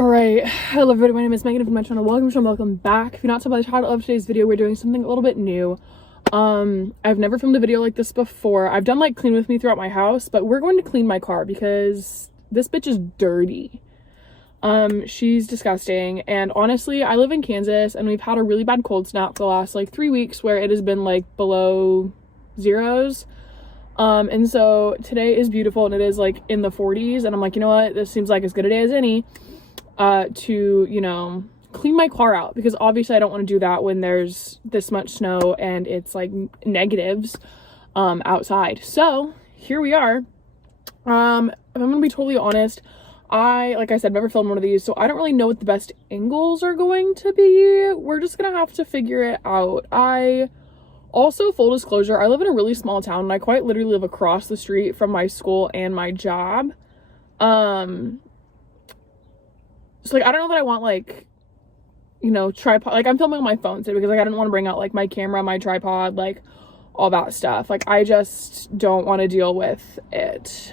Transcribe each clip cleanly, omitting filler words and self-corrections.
Alright, hello everybody, my name is Megan from my channel. Welcome back. If you're not so by the title of today's video, we're doing something a little bit new. I've never filmed a video like this before. I've done like clean with me throughout my house, but we're going to clean my car because this bitch is dirty. She's disgusting, and honestly, I live in Kansas and we've had a really bad cold snap for the last like 3 weeks where it has been like below zeros. And so today is beautiful and it is like in the 40s, and I'm like, you know what, this seems like as good a day as any to, you know, clean my car out, because obviously I don't want to do that when there's this much snow and it's like negatives outside. So here we are. If I'm gonna be totally honest, like I said, never filmed one of these, so I don't really know what the best angles are going to be. We're just gonna have to figure it out. Also, full disclosure, I live in a really small town and I quite literally live across the street from my school and my job. So like, I don't know that I want like, you know, tripod, like I'm filming on my phone today because like I didn't want to bring out like my camera, my tripod, like all that stuff. Like I just don't want to deal with it.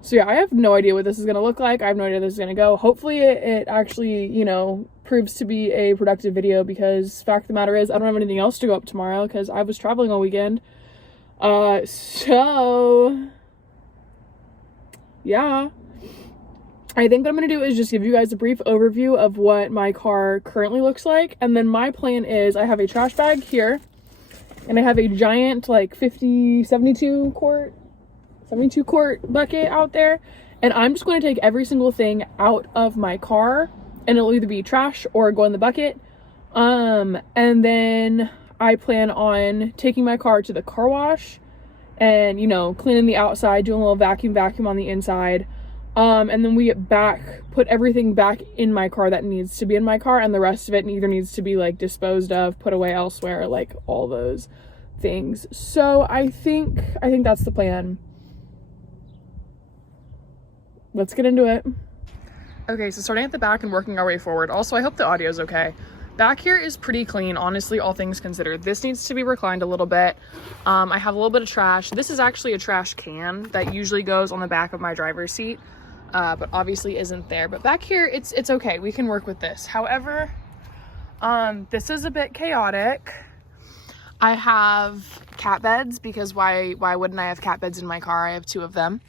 So yeah, I have no idea what this is going to look like. I have no idea how this is going to go. Hopefully it actually, you know, proves to be a productive video, because fact of the matter is I don't have anything else to go up tomorrow because I was traveling all weekend. So yeah, I think what I'm going to do is just give you guys a brief overview of what my car currently looks like. And then my plan is I have a trash bag here and I have a giant like 72 quart bucket out there. And I'm just going to take every single thing out of my car and it'll either be trash or go in the bucket. And then I plan on taking my car to the car wash and, you know, cleaning the outside, doing a little vacuum on the inside. And then we get back, put everything back in my car that needs to be in my car, and the rest of it either needs to be like disposed of, put away elsewhere, like all those things. So I think that's the plan. Let's get into it. Okay, so starting at the back and working our way forward. Also, I hope the audio is okay. Back here is pretty clean, honestly, all things considered. This needs to be reclined a little bit. I have a little bit of trash. This is actually a trash can that usually goes on the back of my driver's seat, but obviously isn't there. But back here, it's okay. We can work with this. However, this is a bit chaotic. I have cat beds because why wouldn't I have cat beds in my car? I have 2 of them.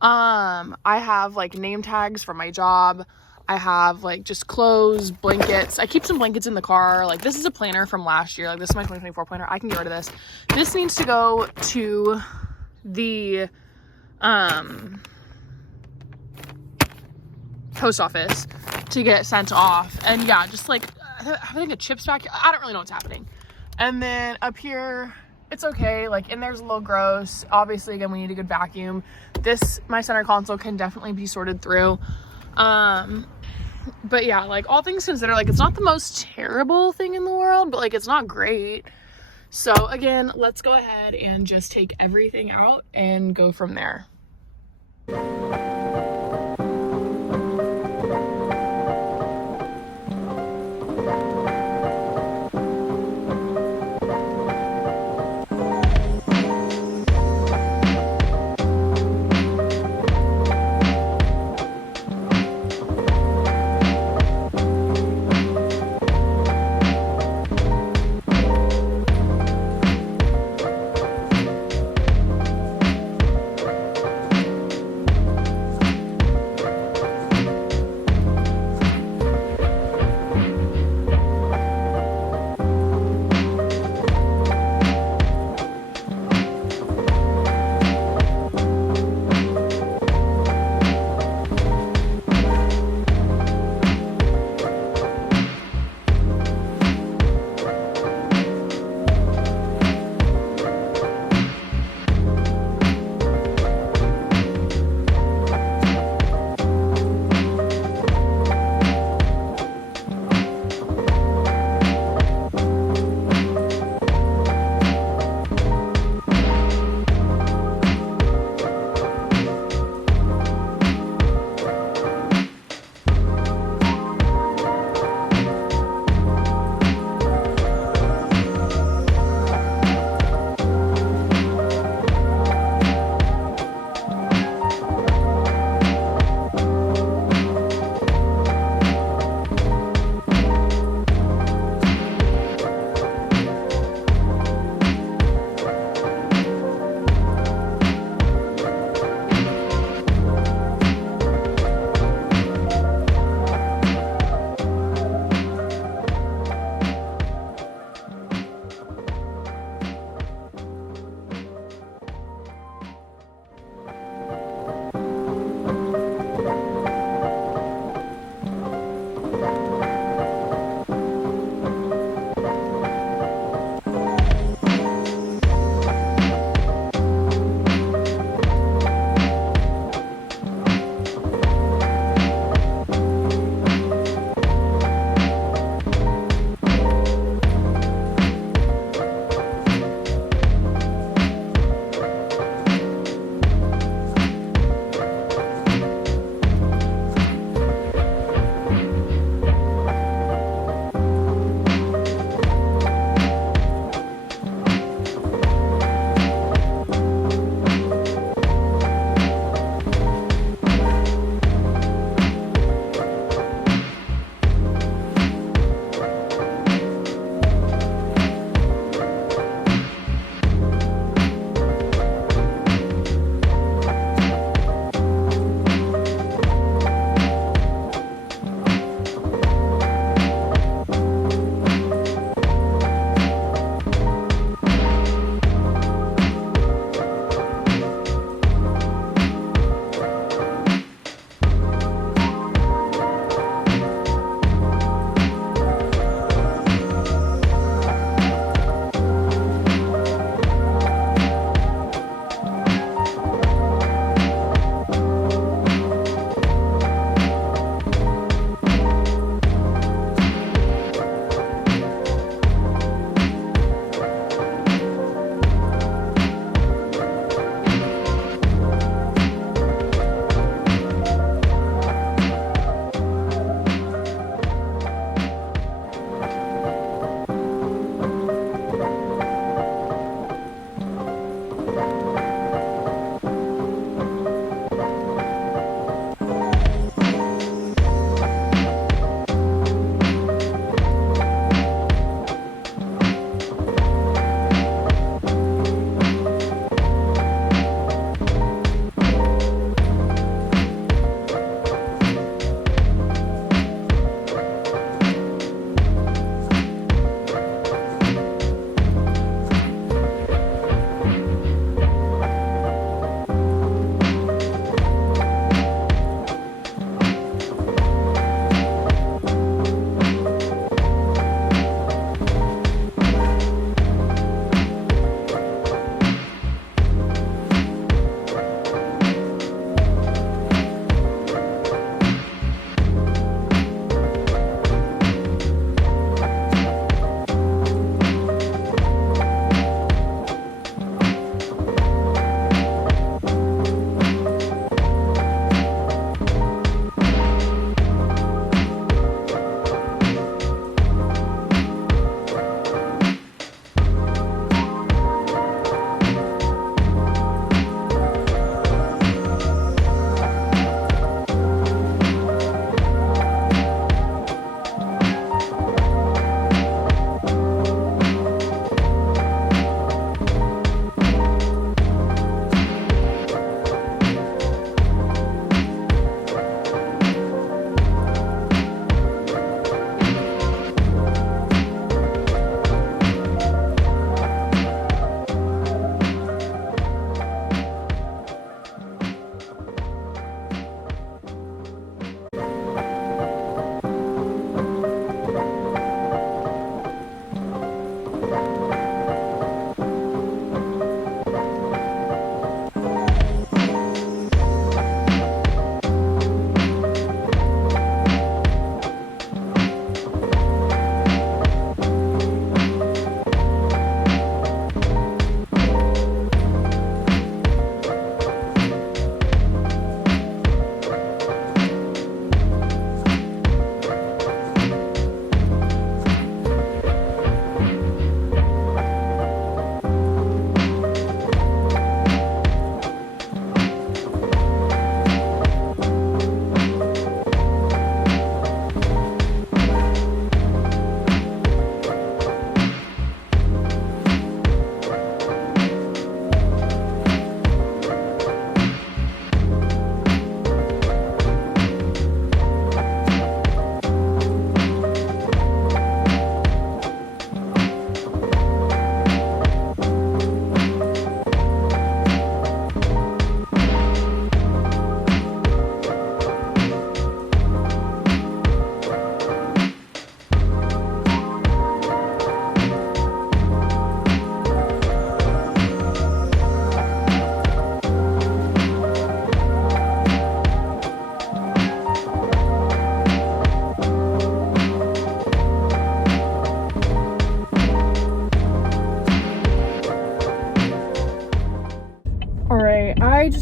I have like name tags for my job. I have like just clothes, blankets. I keep some blankets in the car. Like this is a planner from last year. Like this is my 2024 planner. I can get rid of this. This needs to go to the post office to get sent off. And yeah, just like I think a chips back. I don't really know what's happening. And then up here, it's okay. Like in there's a little gross. Obviously, again, we need a good vacuum. My center console can definitely be sorted through. But yeah, like all things considered, like it's not the most terrible thing in the world, but like it's not great. So again, let's go ahead and just take everything out and go from there.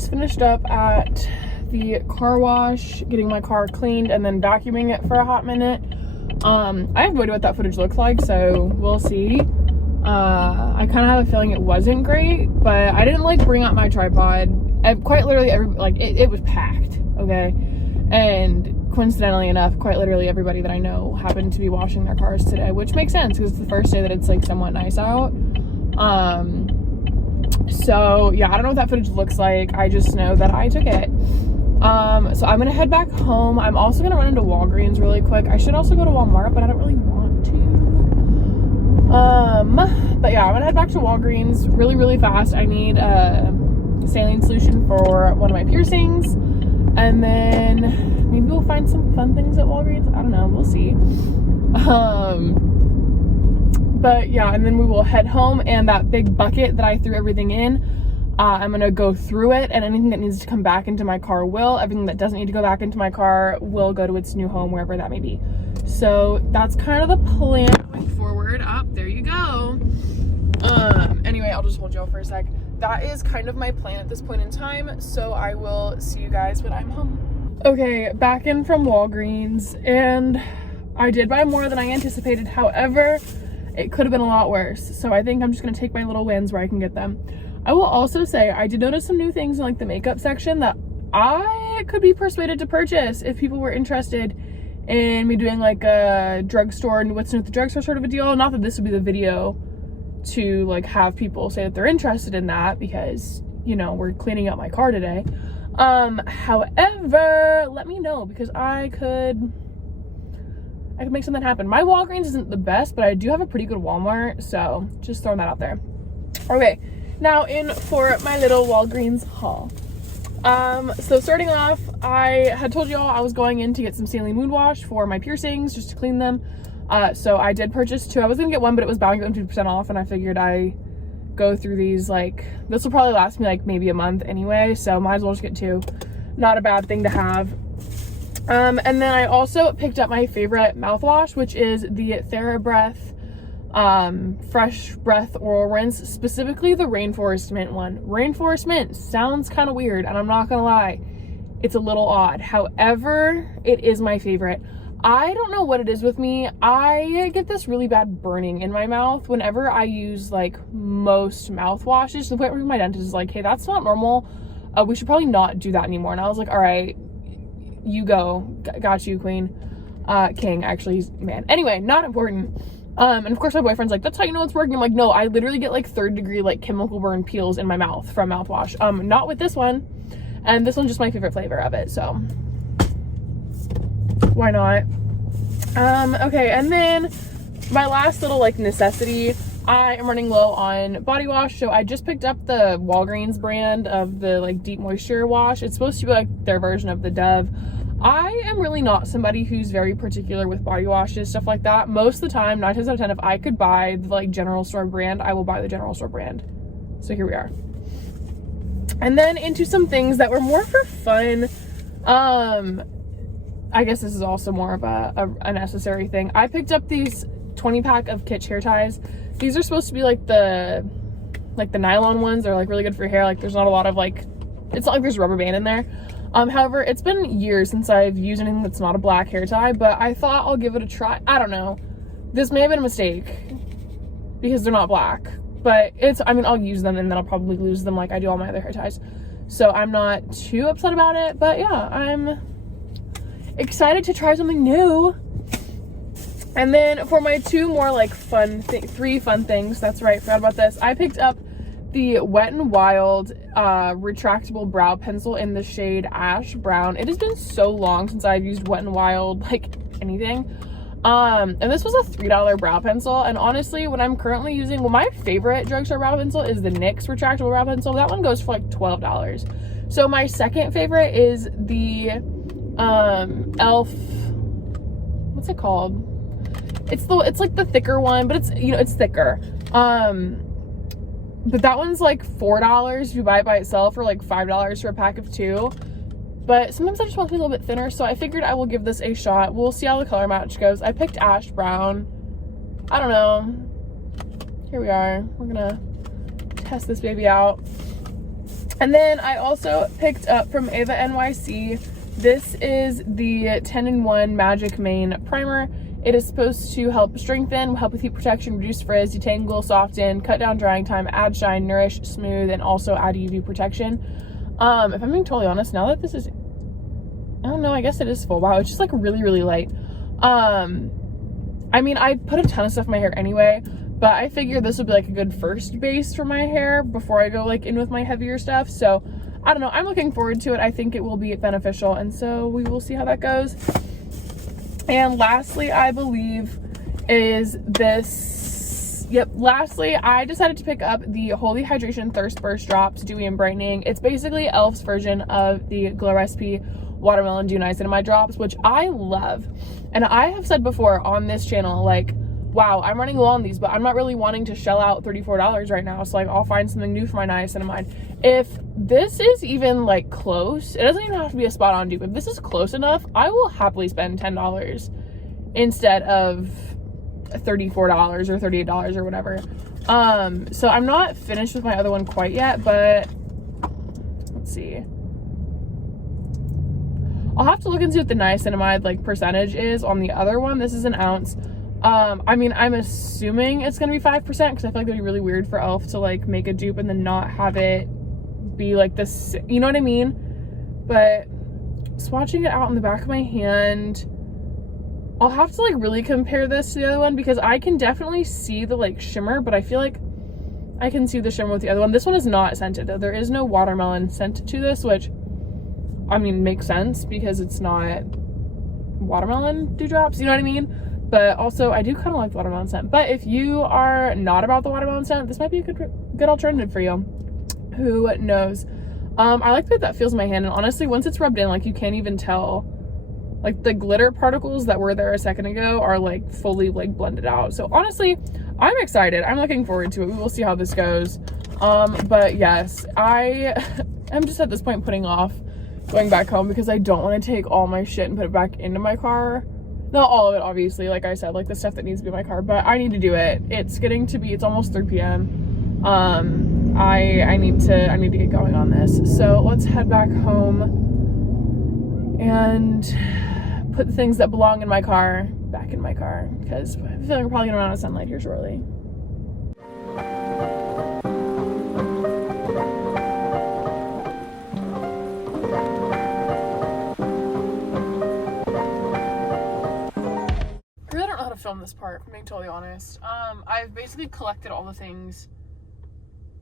just finished up at the car wash, getting my car cleaned and then vacuuming it for a hot minute. I have no idea what that footage looks like, so we'll see. I kind of have a feeling it wasn't great, but I didn't like bring out my tripod. Quite literally it was packed, okay? And coincidentally enough, quite literally everybody that I know happened to be washing their cars today, which makes sense because it's the first day that it's like somewhat nice out. So yeah, I don't know what that footage looks like. I just know that I took it. So I'm gonna head back home. I'm also gonna run into Walgreens really quick. I should also go to Walmart, but I don't really want to. But yeah, I'm gonna head back to Walgreens really fast. I need a saline solution for one of my piercings, and then maybe we'll find some fun things at Walgreens. I don't know, we'll see. But yeah, and then we will head home, and that big bucket that I threw everything in, I'm gonna go through it, and anything that needs to come back into my car will. Everything that doesn't need to go back into my car will go to its new home, wherever that may be. So that's kind of the plan going forward. There you go. Anyway, I'll just hold you all for a sec. That is kind of my plan at this point in time, so I will see you guys when I'm home. Okay, back in from Walgreens, and I did buy more than I anticipated. However, it could have been a lot worse, so I think I'm just gonna take my little wins where I can get them. I will also say I did notice some new things in like the makeup section that I could be persuaded to purchase if people were interested in me doing like a drugstore and what's new at the drugstore sort of a deal. Not that this would be the video to like have people say that they're interested in that, because you know we're cleaning up my car today. However, let me know, because I could make something happen. My Walgreens isn't the best, but I do have a pretty good Walmart, so just throwing that out there. Okay, now in for my little Walgreens haul. So starting off, I had told you all I was going in to get some saline wound wash for my piercings, just to clean them. So I did purchase 2. I was gonna get 1, but it was bound to get 50% off, and I figured I go through these, like, this will probably last me like maybe a month anyway, so might as well just get 2. Not a bad thing to have. And then I also picked up my favorite mouthwash, which is the TheraBreath Fresh Breath Oral Rinse, specifically the Rainforest Mint one. Rainforest Mint sounds kind of weird, and I'm not gonna lie, it's a little odd. However, it is my favorite. I don't know what it is with me. I get this really bad burning in my mouth whenever I use like most mouthwashes, to the point where my dentist is like, hey, that's not normal. We should probably not do that anymore. And I was like, all right, you go. Got you, queen. King, actually, he's man. Anyway, not important. And of course my boyfriend's like, that's how you know it's working. I'm like, no, I literally get like 3rd degree like chemical burn peels in my mouth from mouthwash. Not with this one. And this one's just my favorite flavor of it, so why not? Okay, and then my last little like necessity, I am running low on body wash, so I just picked up the Walgreens brand of the like deep moisture wash. It's supposed to be like their version of the Dove. I am really not somebody who's very particular with body washes, stuff like that. Most of the time, 9 times out of 10, if I could buy the like general store brand, I will buy the general store brand. So here we are. And then into some things that were more for fun. I guess this is also more of a necessary thing. I picked up these 20-pack of Kitsch hair ties. These are supposed to be like the nylon ones. They're like really good for your hair. Like there's not a lot of like, it's not like there's rubber band in there. However, it's been years since I've used anything that's not a black hair tie, but I thought I'll give it a try. I don't know. This may have been a mistake because they're not black, but I mean, I'll use them and then I'll probably lose them like I do all my other hair ties. So I'm not too upset about it, but yeah, I'm excited to try something new. And then for my 2 more like 3 fun things, that's right, forgot about this. I picked up the Wet n Wild retractable brow pencil in the shade Ash Brown. It has been so long since I've used Wet n Wild like anything. And this was a $3 brow pencil, and honestly, what I'm currently using, well, my favorite drugstore brow pencil is the NYX retractable brow pencil. That one goes for like $12. So my second favorite is the Elf, what's it called? It's like the thicker one, but it's, you know, it's thicker. But that one's like $4 if you buy it by itself, or like $5 for a pack of 2. But sometimes I just want to be a little bit thinner, so I figured I will give this a shot. We'll see how the color match goes. I picked Ash Brown. I don't know. Here we are. We're gonna test this baby out. And then I also picked up from Ava NYC, this is the 10-in-1 Magic Mane Primer. It is supposed to help strengthen, help with heat protection, reduce frizz, detangle, soften, cut down drying time, add shine, nourish, smooth, and also add UV protection. If I'm being totally honest, now that this is, I don't know, I guess it is full. Wow, it's just like really, really light. I mean, I put a ton of stuff in my hair anyway, but I figured this would be like a good first base for my hair before I go like in with my heavier stuff. So I don't know, I'm looking forward to it. I think it will be beneficial, and so we will see how that goes. And lastly, I believe is this, lastly, I decided to pick up the Holy Hydration Thirst Burst Drops Dewy and Brightening. It's basically e.l.f.'s version of the Glow Recipe Watermelon Dew Niacinamide Drops, which I love. And I have said before on this channel, like, wow, I'm running low on these, but I'm not really wanting to shell out $34 right now. So like, I'll find something new for my niacinamide. If this is even like close, it doesn't even have to be a spot on dupe. If this is close enough, I will happily spend $10 instead of $34 or $38 or whatever. So I'm not finished with my other one quite yet, but let's see. I'll have to look and see what the niacinamide like percentage is on the other one. This is an ounce. I mean, I'm assuming it's gonna be 5% because I feel like it'd be really weird for e.l.f. to like make a dupe and then not have it be like this, you know what I mean? But swatching it out in the back of my hand, I'll have to like really compare this to the other one because I can definitely see the like shimmer, but I feel like I can see the shimmer with the other one. This one is not scented though. There is no watermelon scent to this, which I mean makes sense because it's not watermelon dewdrops, you know what I mean? But also, I do kind of like the watermelon scent. But if you are not about the watermelon scent, this might be a good alternative for you. Who knows? I like the way that feels in my hand. And honestly, once it's rubbed in, like, you can't even tell. Like, the glitter particles that were there a second ago are, like, fully, like, blended out. So, honestly, I'm excited. I'm looking forward to it. We will see how this goes. But, yes, I am just at this point putting off going back home because I don't want to take all my shit and put it back into my car. Not all of it, obviously, like I said, like the stuff that needs to be in my car, but I need to do it. It's almost 3 p.m. I need to get going on this. So let's head back home and put the things that belong in my car back in my car because I feel like we're probably gonna run out of sunlight here shortly. Film this part, if I'm being totally honest. I've basically collected all the things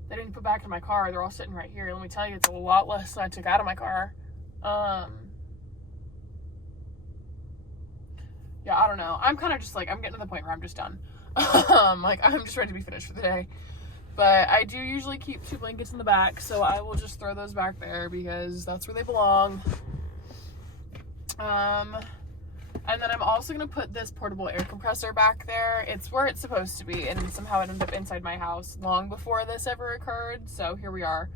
that I didn't put back in my car. They're all sitting right here. Let me tell you, it's a lot less than I took out of my car. Yeah, I don't know. I'm kind of just like, I'm getting to the point where I'm just done. Like, I'm just ready to be finished for the day. But I do usually keep 2 blankets in the back, so I will just throw those back there because that's where they belong. And then I'm also going to put this portable air compressor back there. It's where it's supposed to be, and somehow it ended up inside my house long before this ever occurred, so here we are.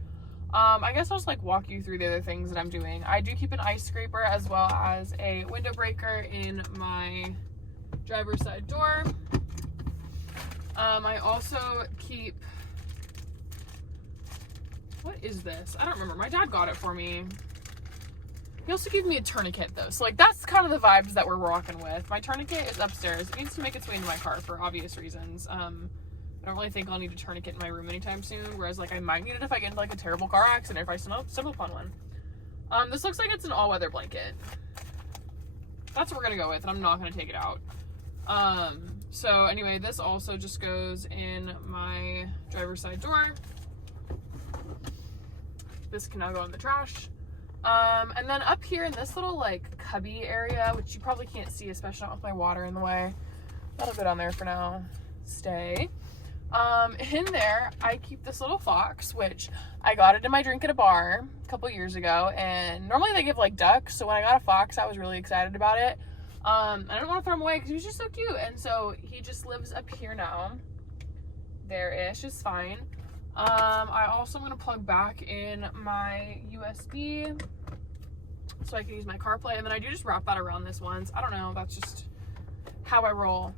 I guess I'll just like walk you through the other things that I'm doing. I do keep an ice scraper as well as a window breaker in my driver's side door. I also keep, what is this? I don't remember. My dad got it for me. He also gave me a tourniquet though. So like that's kind of the vibes that we're rocking with. My tourniquet is upstairs. It needs to make its way into my car for obvious reasons. I don't really think I'll need a tourniquet in my room anytime soon. Whereas like I might need it if I get into like a terrible car accident, if I stumble upon one. This looks like it's an all-weather blanket. That's what we're gonna go with, and I'm not gonna take it out. So anyway, this also just goes in my driver's side door. This can now go in the trash. And then up here in this little like cubby area, which you probably can't see, especially not with my water in the way. That'll go down there for now. Stay. In there, I keep this little fox, which I got it in my drink at a bar a couple years ago, and normally they give like ducks, so when I got a fox, I was really excited about it. I don't want to throw him away because he was just so cute, and so he just lives up here now. There-ish is fine. I also am going to plug back in my USB so I can use my CarPlay, and then I do just wrap that around this once. I don't know, that's just how I roll.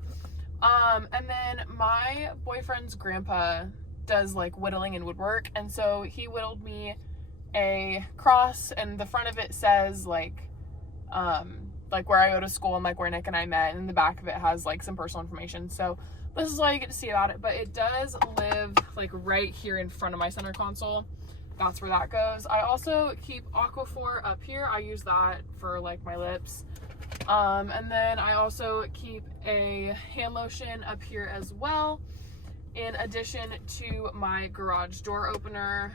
And then my boyfriend's grandpa does like whittling and woodwork, and so he whittled me a cross, and the front of it says like where I go to school and like where Nick and I met, and the back of it has like some personal information. So this is all you get to see about it, but it does live like right here in front of my center console. That's where that goes. I also keep Aquaphor up here. I use that for like my lips. And then I also keep a hand lotion up here as well. In addition to my garage door opener,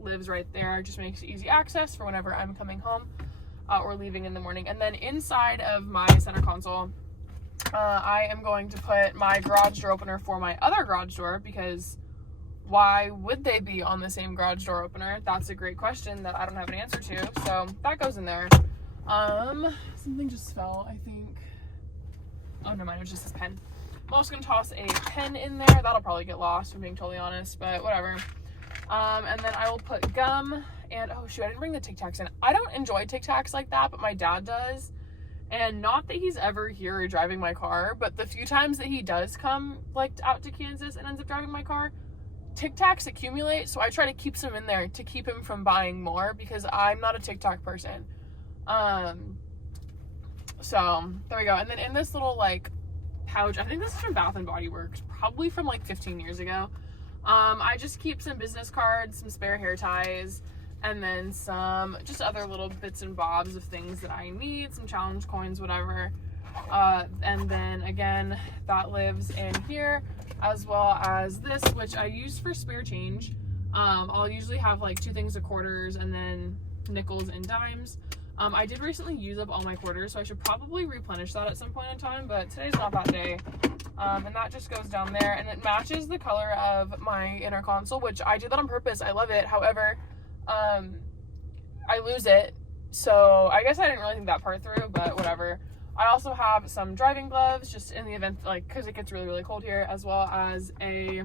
lives right there. Just makes easy access for whenever I'm coming home or leaving in the morning. And then inside of my center console, I am going to put my garage door opener for my other garage door, because why would they be on the same garage door opener? That's a great question that I don't have an answer to. So that goes in there. Something just fell, I think. Oh, no, mine was just this pen. I'm also gonna toss a pen in there. That'll probably get lost, if I'm being totally honest, but whatever. And then I will put gum, and oh shoot, I didn't bring the Tic Tacs in. I don't enjoy Tic Tacs like that, but my dad does. And not that he's ever here or driving my car, but the few times that he does come like out to Kansas and ends up driving my car, Tic Tacs accumulate, so I try to keep some in there to keep him from buying more, because I'm not a Tic Tac person. So there we go. And then in this little like pouch, I think this is from Bath and Body Works, probably from like 15 years ago. I just keep some business cards, some spare hair ties, and then some just other little bits and bobs of things that I need, some challenge coins, whatever. And then again, that lives in here, as well as this, which I use for spare change. I'll usually have like 2 things of quarters and then nickels and dimes. I did recently use up all my quarters, so I should probably replenish that at some point in time, but today's not that day. And that just goes down there, and it matches the color of my inner console, which I did that on purpose. I love it. However, I lose it, so I guess I didn't really think that part through, but whatever. I also have some driving gloves, just in the event, like, because it gets really, really cold here, as well as a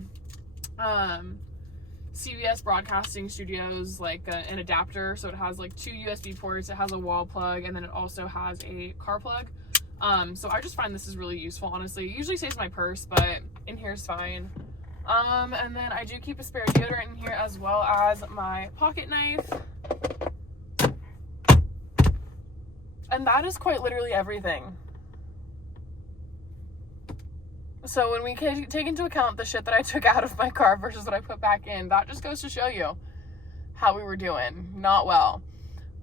CBS Broadcasting Studios, like an adapter. So it has like 2 USB ports, it has a wall plug, and then it also has a car plug. So I just find this is really useful, honestly. It usually stays in my purse, but in here is fine. And then I do keep a spare deodorant in here, as well as my pocket knife. And that is quite literally everything. So when we take into account the shit that I took out of my car versus what I put back in, that just goes to show you how we were doing. Not well.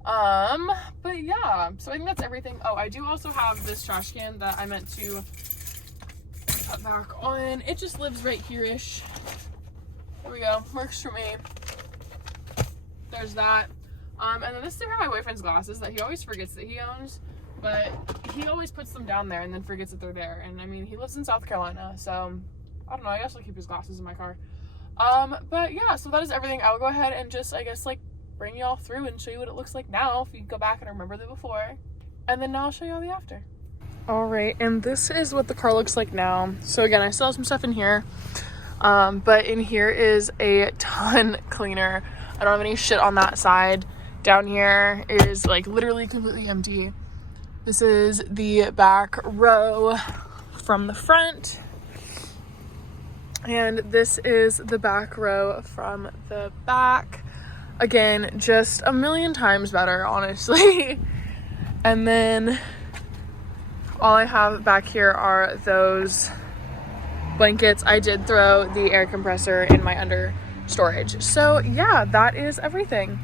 But yeah, so I think that's everything. Oh, I do also have this trash can that I meant to put back on. It just lives right here-ish. There we go. Works for me. There's that. And then this is for my boyfriend's glasses that he always forgets that he owns. But he always puts them down there and then forgets that they're there. And I mean, he lives in South Carolina, so I don't know. I guess I'll keep his glasses in my car. But yeah, so that is everything. I will go ahead and just, I guess, like, bring you all through and show you what it looks like now, if you go back and remember the before. And then now I'll show you all the after. All right, and this is what the car looks like now. So again, I still have some stuff in here. But in here is a ton cleaner. I don't have any shit on that side. Down here is like literally completely empty. This is the back row from the front. And this is the back row from the back. Again, just a million times better, honestly. And then all I have back here are those blankets. I did throw the air compressor in my under storage. So yeah, that is everything.